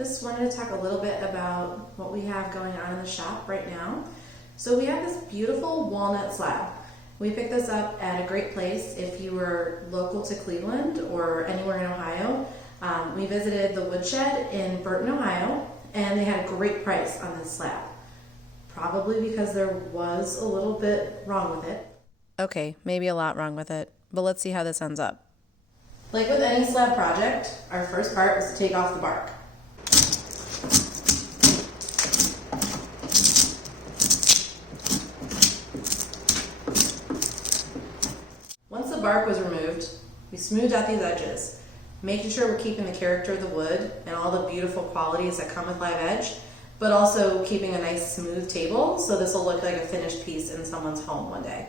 just wanted to talk a little bit about what we have going on in the shop right now. So we have this beautiful walnut slab. We picked this up at a great place if you were local to Cleveland or anywhere in Ohio. We visited the woodshed in Burton, Ohio, and they had a great price on this slab. Probably because there was a little bit wrong with it. Okay, maybe a lot wrong with it, but let's see how this ends up. Like with any slab project, our first part was to take off the bark. Once the bark was removed, we smoothed out these edges, making sure we're keeping the character of the wood and all the beautiful qualities that come with live edge, but also keeping a nice smooth table so this will look like a finished piece in someone's home one day.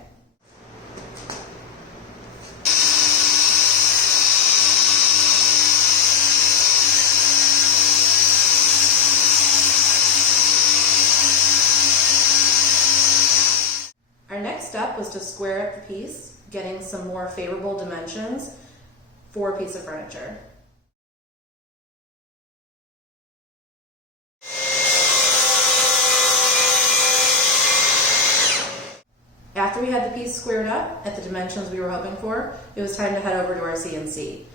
Our next step was to square up the piece, getting some more favorable dimensions for a piece of furniture. After we had the piece squared up at the dimensions we were hoping for, it was time to head over to our CNC.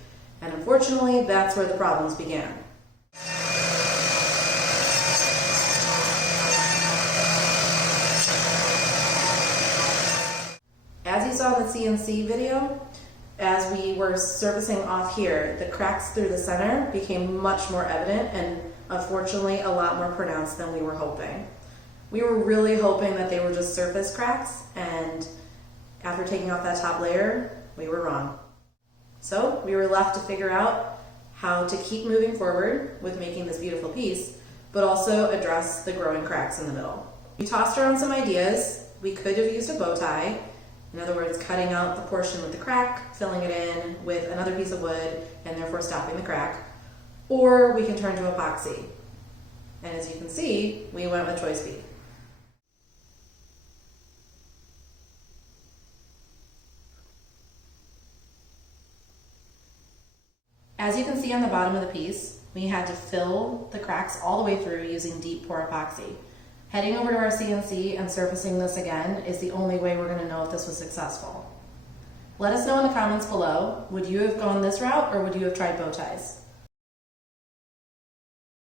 And unfortunately, that's where the problems began. As you saw in the CNC video, as we were surfacing off here, the cracks through the center became much more evident and unfortunately a lot more pronounced than we were hoping. We were really hoping that they were just surface cracks, and after taking off that top layer, we were wrong. So we were left to figure out how to keep moving forward with making this beautiful piece, but also address the growing cracks in the middle. We tossed around some ideas. We could have used a bow tie. In other words, cutting out the portion with the crack, filling it in with another piece of wood, and therefore stopping the crack. Or we can turn to epoxy. And as you can see, we went with choice B. As you can see on the bottom of the piece, we had to fill the cracks all the way through using deep pour epoxy. Heading over to our CNC and surfacing this again is the only way we're going to know if this was successful. Let us know in the comments below, would you have gone this route or would you have tried bow ties?